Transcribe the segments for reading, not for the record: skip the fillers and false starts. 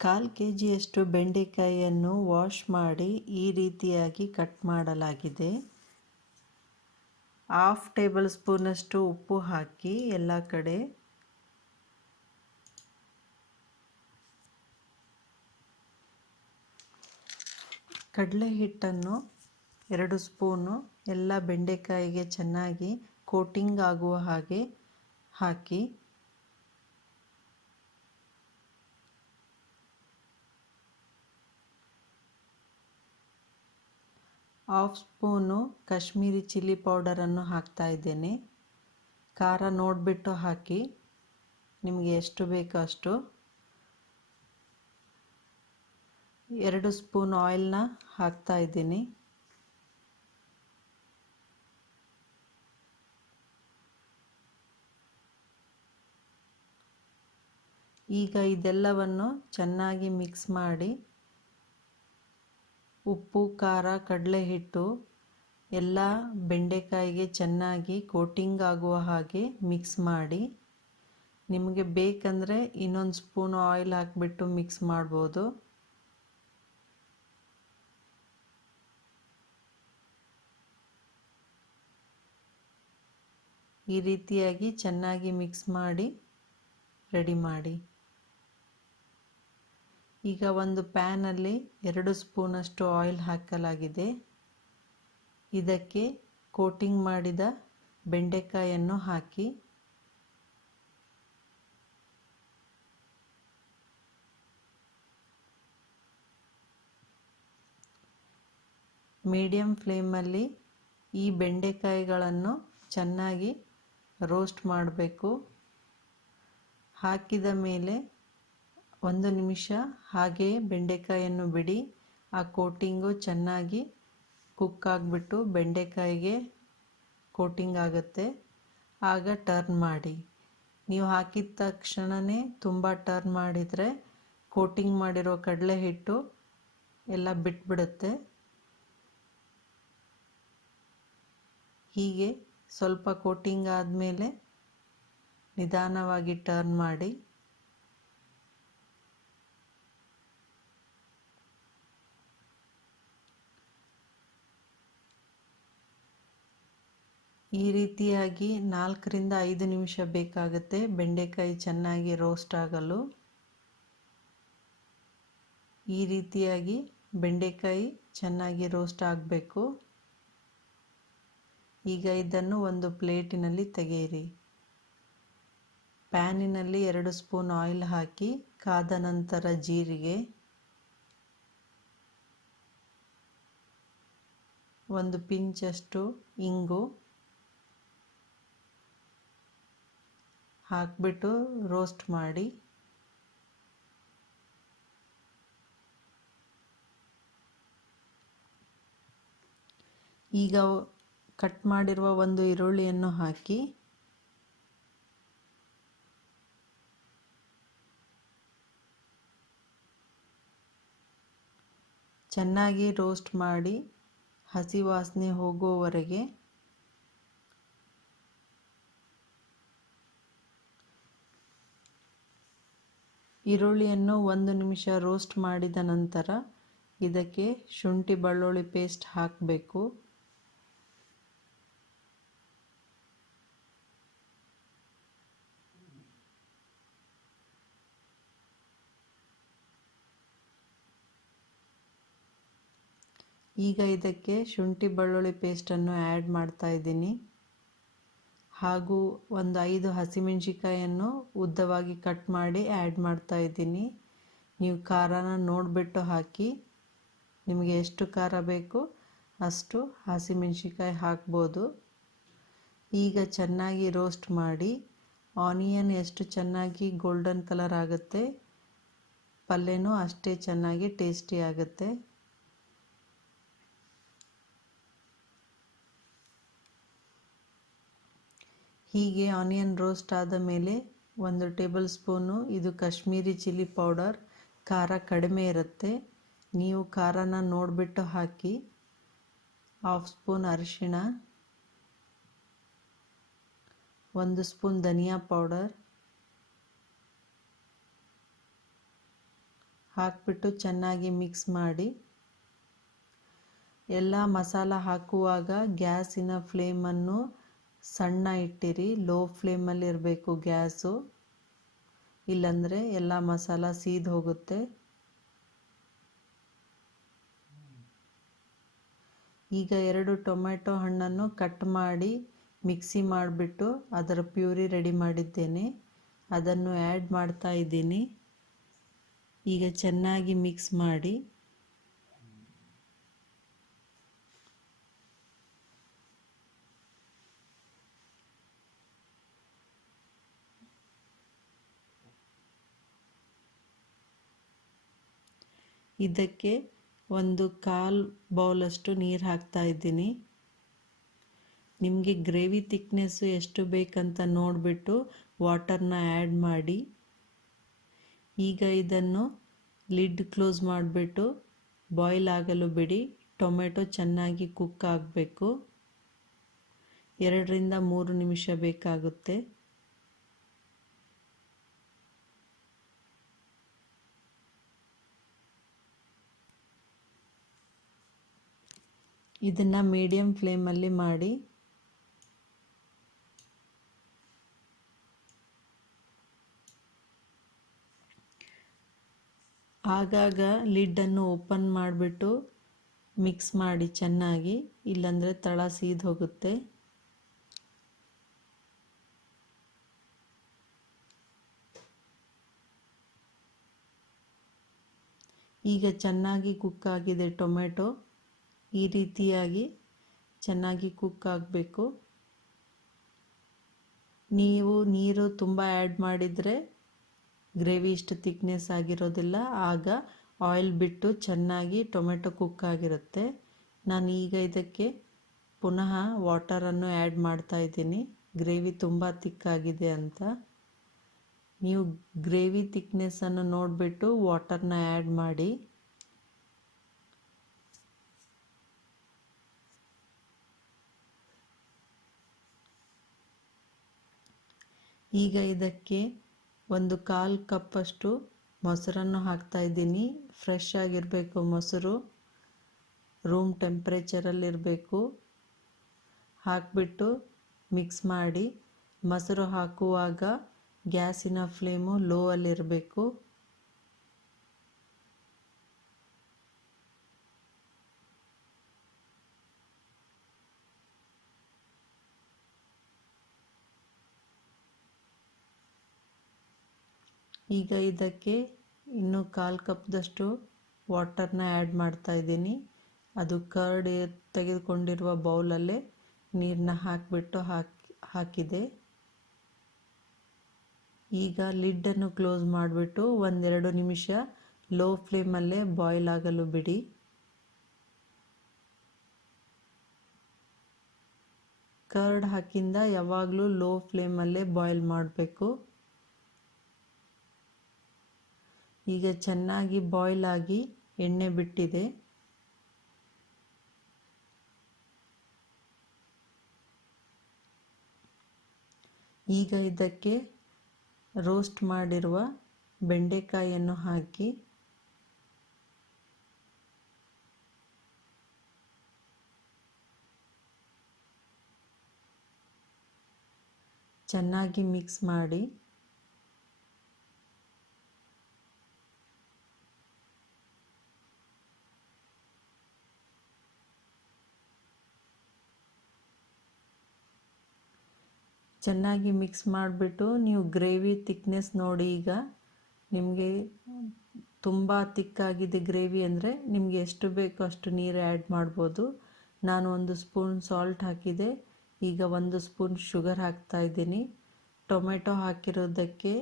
1/4 ಕೆಜಿಯಷ್ಟು ಬೆಂಡೆಕಾಯಿಯನ್ನು ವಾಶ್ ಮಾಡಿ ಈ ರೀತಿಯಾಗಿ ಕಟ್ ಮಾಡಲಾಗಿದೆ. 1/2 ಟೇಬಲ್ ಸ್ಪೂನಷ್ಟು ಉಪ್ಪು ಹಾಕಿ ಎಲ್ಲ ಕಡೆ ಕಡಲೆ ಹಿಟ್ಟನ್ನು 2 ಸ್ಪೂನು ಎಲ್ಲ ಬೆಂಡೆಕಾಯಿಗೆ ಚೆನ್ನಾಗಿ ಕೋಟಿಂಗ್ ಆಗುವ ಹಾಗೆ ಹಾಕಿ ಹಾಫ್ ಸ್ಪೂನು ಕಾಶ್ಮೀರಿ ಚಿಲ್ಲಿ ಪೌಡರನ್ನು ಹಾಕ್ತಾ ಇದ್ದೇನೆ. ಖಾರ ನೋಡಿಬಿಟ್ಟು ಹಾಕಿ, ನಿಮಗೆ ಎಷ್ಟು ಬೇಕೋ ಅಷ್ಟು. 2 ಸ್ಪೂನ್ ಆಯಿಲ್ನ ಹಾಕ್ತಾ ಇದ್ದೀನಿ. ಈಗ ಇದೆಲ್ಲವನ್ನು ಚೆನ್ನಾಗಿ ಮಿಕ್ಸ್ ಮಾಡಿ ಉಪ್ಪು, ಖಾರ, ಕಡಲೆ ಹಿಟ್ಟು ಎಲ್ಲ ಬೆಂಡೆಕಾಯಿಗೆ ಚೆನ್ನಾಗಿ ಕೋಟಿಂಗ್ ಆಗುವ ಹಾಗೆ ಮಿಕ್ಸ್ ಮಾಡಿ. ನಿಮಗೆ ಬೇಕಂದರೆ ಇನ್ನೊಂದು ಸ್ಪೂನ್ ಆಯಿಲ್ ಹಾಕಿಬಿಟ್ಟು ಮಿಕ್ಸ್ ಮಾಡ್ಬೋದು. ಈ ರೀತಿಯಾಗಿ ಚೆನ್ನಾಗಿ ಮಿಕ್ಸ್ ಮಾಡಿ ರೆಡಿ ಮಾಡಿ. ಈಗ ಒಂದು ಪ್ಯಾನಲ್ಲಿ 2 ಸ್ಪೂನಷ್ಟು ಆಯಿಲ್ ಹಾಕಲಾಗಿದೆ. ಇದಕ್ಕೆ ಕೋಟಿಂಗ್ ಮಾಡಿದ ಬೆಂಡೆಕಾಯನ್ನು ಹಾಕಿ ಮೀಡಿಯಂ ಫ್ಲೇಮಲ್ಲಿ ಈ ಬೆಂಡೆಕಾಯಿಗಳನ್ನು ಚೆನ್ನಾಗಿ ರೋಸ್ಟ್ ಮಾಡಬೇಕು. ಹಾಕಿದ ಮೇಲೆ 1 ನಿಮಿಷ ಹಾಗೆಯೇ ಬೆಂಡೆಕಾಯನ್ನು ಬಿಡಿ. ಆ ಕೋಟಿಂಗು ಚೆನ್ನಾಗಿ ಕುಕ್ ಆಗಿಬಿಟ್ಟು ಬೆಂಡೆಕಾಯಿಗೆ ಕೋಟಿಂಗ್ ಆಗುತ್ತೆ. ಆಗ ಟರ್ನ್ ಮಾಡಿ. ನೀವು ಹಾಕಿದ ತಕ್ಷಣವೇ ತುಂಬ ಟರ್ನ್ ಮಾಡಿದರೆ ಕೋಟಿಂಗ್ ಮಾಡಿರೋ ಕಡಲೆ ಹಿಟ್ಟು ಎಲ್ಲ ಬಿಟ್ಬಿಡುತ್ತೆ. ಹೀಗೆ ಸ್ವಲ್ಪ ಕೋಟಿಂಗ್ ಆದಮೇಲೆ ನಿಧಾನವಾಗಿ ಟರ್ನ್ ಮಾಡಿ. ಈ ರೀತಿಯಾಗಿ 4 ರಿಂದ 5 ನಿಮಿಷ ಬೇಕಾಗುತ್ತೆ ಬೆಂಡೆಕಾಯಿ ಚೆನ್ನಾಗಿ ರೋಸ್ಟ್ ಆಗಲು. ಈ ರೀತಿಯಾಗಿ ಬೆಂಡೆಕಾಯಿ ಚೆನ್ನಾಗಿ ರೋಸ್ಟ್ ಆಗಬೇಕು. ಈಗ ಇದನ್ನು ಒಂದು ಪ್ಲೇಟಿನಲ್ಲಿ ತೆಗೆಯಿರಿ. ಪ್ಯಾನಿನಲ್ಲಿ 2 ಸ್ಪೂನ್ ಆಯಿಲ್ ಹಾಕಿ ಕಾದ ನಂತರ ಜೀರಿಗೆ, 1 ಪಿಂಚಷ್ಟು ಇಂಗು ಹಾಕಿಬಿಟ್ಟು ರೋಸ್ಟ್ ಮಾಡಿ. ಈಗ ಕಟ್ ಮಾಡಿರುವ ಒಂದು ಈರುಳ್ಳಿಯನ್ನು ಹಾಕಿ ಚೆನ್ನಾಗಿ ರೋಸ್ಟ್ ಮಾಡಿ ಹಸಿ ವಾಸನೆ ಹೋಗುವವರೆಗೆ. ಈರುಳ್ಳಿಯನ್ನು 1 ನಿಮಿಷ ರೋಸ್ಟ್ ಮಾಡಿದ ನಂತರ ಇದಕ್ಕೆ ಶುಂಠಿ ಬೆಳ್ಳುಳ್ಳಿ ಪೇಸ್ಟ್ ಹಾಕಬೇಕು. ಈಗ ಇದಕ್ಕೆ ಶುಂಠಿ ಬೆಳ್ಳುಳ್ಳಿ ಪೇಸ್ಟನ್ನು ಆ್ಯಡ್ ಮಾಡ್ತಾ ಇದ್ದೀನಿ. ಹಾಗೂ ಒಂದು 5 ಹಸಿಮೆಣಸಿಕಾಯನ್ನು ಉದ್ದವಾಗಿ ಕಟ್ ಮಾಡಿ ಆ್ಯಡ್ ಮಾಡ್ತಾ ಇದ್ದೀನಿ. ನೀವು ಖಾರನ ನೋಡಿಬಿಟ್ಟು ಹಾಕಿ. ನಿಮಗೆ ಎಷ್ಟು ಖಾರ ಬೇಕು ಅಷ್ಟು ಹಸಿಮೆಣಸಿಕಾಯಿ ಹಾಕ್ಬೋದು. ಈಗ ಚೆನ್ನಾಗಿ ರೋಸ್ಟ್ ಮಾಡಿ. ಆನಿಯನ್ ಎಷ್ಟು ಚೆನ್ನಾಗಿ ಗೋಲ್ಡನ್ ಕಲರ್ ಆಗುತ್ತೆ, ಪಲ್ಯನೂ ಅಷ್ಟೇ ಚೆನ್ನಾಗಿ ಟೇಸ್ಟಿ ಆಗುತ್ತೆ. ಹೀಗೆ ಆನಿಯನ್ ರೋಸ್ಟ್ ಆದ ಮೇಲೆ 1 ಟೇಬಲ್ ಸ್ಪೂನು ಇದು ಕಾಶ್ಮೀರಿ ಚಿಲ್ಲಿ ಪೌಡರ್. ಖಾರ ಕಡಿಮೆ ಇರುತ್ತೆ, ನೀವು ಖಾರನ ನೋಡಿಬಿಟ್ಟು ಹಾಕಿ. 1/2 ಸ್ಪೂನ್ ಅರಿಶಿಣ, 1 ಸ್ಪೂನ್ ಧನಿಯಾ ಪೌಡರ್ ಹಾಕಿಬಿಟ್ಟು ಚೆನ್ನಾಗಿ ಮಿಕ್ಸ್ ಮಾಡಿ. ಎಲ್ಲ ಮಸಾಲ ಹಾಕುವಾಗ ಗ್ಯಾಸಿನ ಫ್ಲೇಮನ್ನು ಸಣ್ಣ ಇಟ್ಟಿರಿ, ಲೋ ಫ್ಲೇಮಲ್ಲಿ ಇರಬೇಕು ಗ್ಯಾಸು, ಇಲ್ಲಾಂದರೆ ಎಲ್ಲ ಮಸಾಲ ಸೀದು ಹೋಗುತ್ತೆ. ಈಗ 2 ಟೊಮೆಟೊ ಹಣ್ಣನ್ನು ಕಟ್ ಮಾಡಿ ಮಿಕ್ಸಿ ಮಾಡಿಬಿಟ್ಟು ಅದರ ಪ್ಯೂರಿ ರೆಡಿ ಮಾಡಿದ್ದೇನೆ, ಅದನ್ನು ಆ್ಯಡ್ ಮಾಡ್ತಾ ಇದ್ದೀನಿ. ಈಗ ಚೆನ್ನಾಗಿ ಮಿಕ್ಸ್ ಮಾಡಿ. ಇದಕ್ಕೆ 1/4 ಬೌಲಷ್ಟು ನೀರು ಹಾಕ್ತಾ ಇದ್ದೀನಿ. ನಿಮಗೆ ಗ್ರೇವಿ ತಿಕ್ನೆಸ್ಸು ಎಷ್ಟು ಬೇಕಂತ ನೋಡಿಬಿಟ್ಟು ವಾಟರ್ನ ಆ್ಯಡ್ ಮಾಡಿ. ಈಗ ಇದನ್ನು ಲಿಡ್ ಕ್ಲೋಸ್ ಮಾಡಿಬಿಟ್ಟು ಬಾಯ್ಲ್ ಆಗಲು ಬಿಡಿ. ಟೊಮೆಟೊ ಚೆನ್ನಾಗಿ ಕುಕ್ ಆಗಬೇಕು, 2 ರಿಂದ 3 ನಿಮಿಷ ಬೇಕಾಗುತ್ತೆ. ಇದನ್ನು ಮೀಡಿಯಮ್ ಫ್ಲೇಮಲ್ಲಿ ಮಾಡಿ. ಆಗಾಗ ಲಿಡ್ಡನ್ನು ಓಪನ್ ಮಾಡಿಬಿಟ್ಟು ಮಿಕ್ಸ್ ಮಾಡಿ ಚೆನ್ನಾಗಿ, ಇಲ್ಲಾಂದರೆ ತಳ ಸೀದು ಹೋಗುತ್ತೆ. ಈಗ ಚೆನ್ನಾಗಿ ಕುಕ್ ಆಗಿದೆ ಟೊಮೆಟೊ. ಈ ರೀತಿಯಾಗಿ ಚೆನ್ನಾಗಿ ಕುಕ್ ಆಗಬೇಕು. ನೀವು ನೀರು ತುಂಬ ಆ್ಯಡ್ ಮಾಡಿದರೆ ಗ್ರೇವಿ ಇಷ್ಟು ಥಿಕ್ನೆಸ್ ಆಗಿರೋದಿಲ್ಲ, ಆಗ ಆಯಿಲ್ ಬಿಟ್ಟು ಚೆನ್ನಾಗಿ ಟೊಮೆಟೊ ಕುಕ್ ಆಗಿರುತ್ತೆ. ನಾನು ಈಗ ಇದಕ್ಕೆ ಪುನಃ ವಾಟರನ್ನು ಆ್ಯಡ್ ಮಾಡ್ತಾ ಇದ್ದೀನಿ, ಗ್ರೇವಿ ತುಂಬ ತಿಕ್ಕಾಗಿದೆ ಅಂತ. ನೀವು ಗ್ರೇವಿ ಥಿಕ್ನೆಸ್ಸನ್ನು ನೋಡಿಬಿಟ್ಟು ವಾಟರ್ನ ಆ್ಯಡ್ ಮಾಡಿ. ಈಗ ಇದಕ್ಕೆ 1/4 ಕಪ್ಪಷ್ಟು ಮೊಸರನ್ನು ಹಾಕ್ತಾ ಇದ್ದೀನಿ. ಫ್ರೆಶ್ ಆಗಿರಬೇಕು ಮೊಸರು, ರೂಮ್ ಟೆಂಪ್ರೇಚರಲ್ಲಿರಬೇಕು. ಹಾಕಿಬಿಟ್ಟು ಮಿಕ್ಸ್ ಮಾಡಿ. ಮೊಸರು ಹಾಕುವಾಗ ಗ್ಯಾಸಿನ ಫ್ಲೇಮು ಲೋ ಅಲ್ಲಿರಬೇಕು. ಈಗ ಇದಕ್ಕೆ ಇನ್ನೂ 1/4 ಕಪ್ದಷ್ಟು ವಾಟರ್ನ ಆ್ಯಡ್ ಮಾಡ್ತಾ ಇದ್ದೀನಿ. ಅದು ಕರ್ಡ್ ತೆಗೆದುಕೊಂಡಿರುವ ಬೌಲಲ್ಲೇ ನೀರನ್ನ ಹಾಕಿಬಿಟ್ಟು ಹಾಕಿದೆ. ಈಗ ಲಿಡ್ಡನ್ನು ಕ್ಲೋಸ್ ಮಾಡಿಬಿಟ್ಟು 1-2 ನಿಮಿಷ ಲೋ ಫ್ಲೇಮಲ್ಲೇ ಬಾಯ್ಲ್ ಆಗಲು ಬಿಡಿ. ಕರ್ಡ್ ಹಾಕಿಂದ ಯಾವಾಗಲೂ ಲೋ ಫ್ಲೇಮಲ್ಲೇ ಬಾಯ್ಲ್ ಮಾಡಬೇಕು. ಈಗ ಚೆನ್ನಾಗಿ ಬಾಯ್ಲ್ ಆಗಿ ಎಣ್ಣೆ ಬಿಟ್ಟಿದೆ. ಈಗ ಇದಕ್ಕೆ ರೋಸ್ಟ್ ಮಾಡಿರುವ ಬೆಂಡೆಕಾಯಿಯನ್ನು ಹಾಕಿ ಚೆನ್ನಾಗಿ ಮಿಕ್ಸ್ ಮಾಡಿ. ಚೆನ್ನಾಗಿ ಮಿಕ್ಸ್ ಮಾಡಿಬಿಟ್ಟು ನೀವು ಗ್ರೇವಿ ಥಿಕ್ನೆಸ್ ನೋಡಿ. ಈಗ ನಿಮಗೆ ತುಂಬ ತಿಕ್ಕಾಗಿದೆ ಗ್ರೇವಿ ಅಂದರೆ ನಿಮಗೆ ಎಷ್ಟು ಬೇಕೋ ಅಷ್ಟು ನೀರು ಆ್ಯಡ್ ಮಾಡ್ಬೋದು. ನಾನು 1 ಸ್ಪೂನ್ ಸಾಲ್ಟ್ ಹಾಕಿದೆ. ಈಗ 1 ಸ್ಪೂನ್ ಶುಗರ್ ಹಾಕ್ತಾ ಇದ್ದೀನಿ. ಟೊಮೆಟೊ ಹಾಕಿರೋದಕ್ಕೆ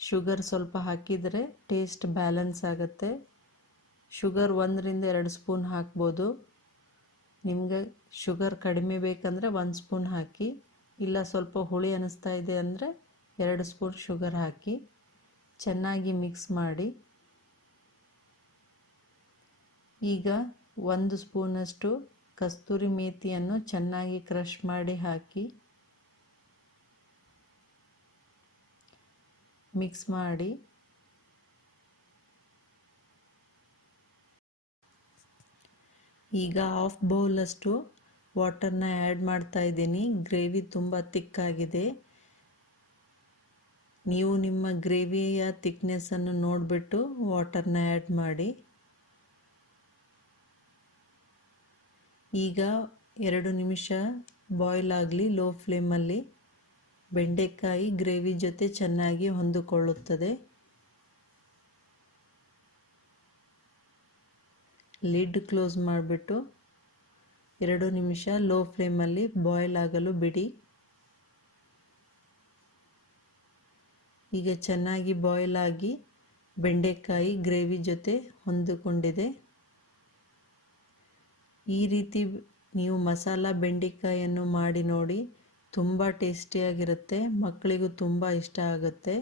ಶುಗರ್ ಸ್ವಲ್ಪ ಹಾಕಿದರೆ ಟೇಸ್ಟ್ ಬ್ಯಾಲೆನ್ಸ್ ಆಗುತ್ತೆ. ಶುಗರ್ 1 ರಿಂದ 2 ಸ್ಪೂನ್ ಹಾಕ್ಬೋದು. ನಿಮಗೆ ಶುಗರ್ ಕಡಿಮೆ ಬೇಕಂದರೆ 1 ಸ್ಪೂನ್ ಹಾಕಿ, ಇಲ್ಲ ಸ್ವಲ್ಪ ಹುಳಿ ಅನ್ನಿಸ್ತಾ ಇದೆ ಅಂದರೆ 2 ಸ್ಪೂನ್ ಶುಗರ್ ಹಾಕಿ ಚೆನ್ನಾಗಿ ಮಿಕ್ಸ್ ಮಾಡಿ. ಈಗ 1 ಸ್ಪೂನಷ್ಟು ಕಸ್ತೂರಿ ಮೇಥಿಯನ್ನು ಚೆನ್ನಾಗಿ ಕ್ರಷ್ ಮಾಡಿ ಹಾಕಿ ಮಿಕ್ಸ್ ಮಾಡಿ. ಈಗ ಹಾಫ್ ಬೌಲಷ್ಟು ವಾಟರ್ನ ಆ್ಯಡ್ ಮಾಡ್ತಾ ಇದ್ದೀನಿ. ಗ್ರೇವಿ ತುಂಬ ತಿಕ್ಕಾಗಿದೆ. ನೀವು ನಿಮ್ಮ ಗ್ರೇವಿಯ ತಿಕ್ನೆಸ್ಸನ್ನು ನೋಡಿಬಿಟ್ಟು ವಾಟರ್ನ ಆ್ಯಡ್ ಮಾಡಿ. ಈಗ 2 ನಿಮಿಷ ಬಾಯ್ಲ್ ಆಗಲಿ ಲೋ ಫ್ಲೇಮಲ್ಲಿ. ಬೆಂಡೆಕಾಯಿ ಗ್ರೇವಿ ಜೊತೆ ಚೆನ್ನಾಗಿ ಹೊಂದಿಕೊಳ್ಳುತ್ತದೆ. ಲಿಡ್ ಕ್ಲೋಸ್ ಮಾಡಿಬಿಟ್ಟು 2 ನಿಮಿಷ ಲೋ ಫ್ಲೇಮಲ್ಲಿ ಬಾಯ್ಲ್ ಆಗಲು ಬಿಡಿ. ಈಗ ಚೆನ್ನಾಗಿ ಬಾಯ್ಲ್ ಆಗಿ ಬೆಂಡೆಕಾಯಿ ಗ್ರೇವಿ ಜೊತೆ ಹೊಂದಿಕೊಂಡಿದೆ. ಈ ರೀತಿ ನೀವು ಮಸಾಲ ಬೆಂಡೆಕಾಯಿಯನ್ನು ಮಾಡಿ ನೋಡಿ, ತುಂಬ ಟೇಸ್ಟಿಯಾಗಿರುತ್ತೆ. ಮಕ್ಕಳಿಗೂ ತುಂಬ ಇಷ್ಟ ಆಗುತ್ತೆ.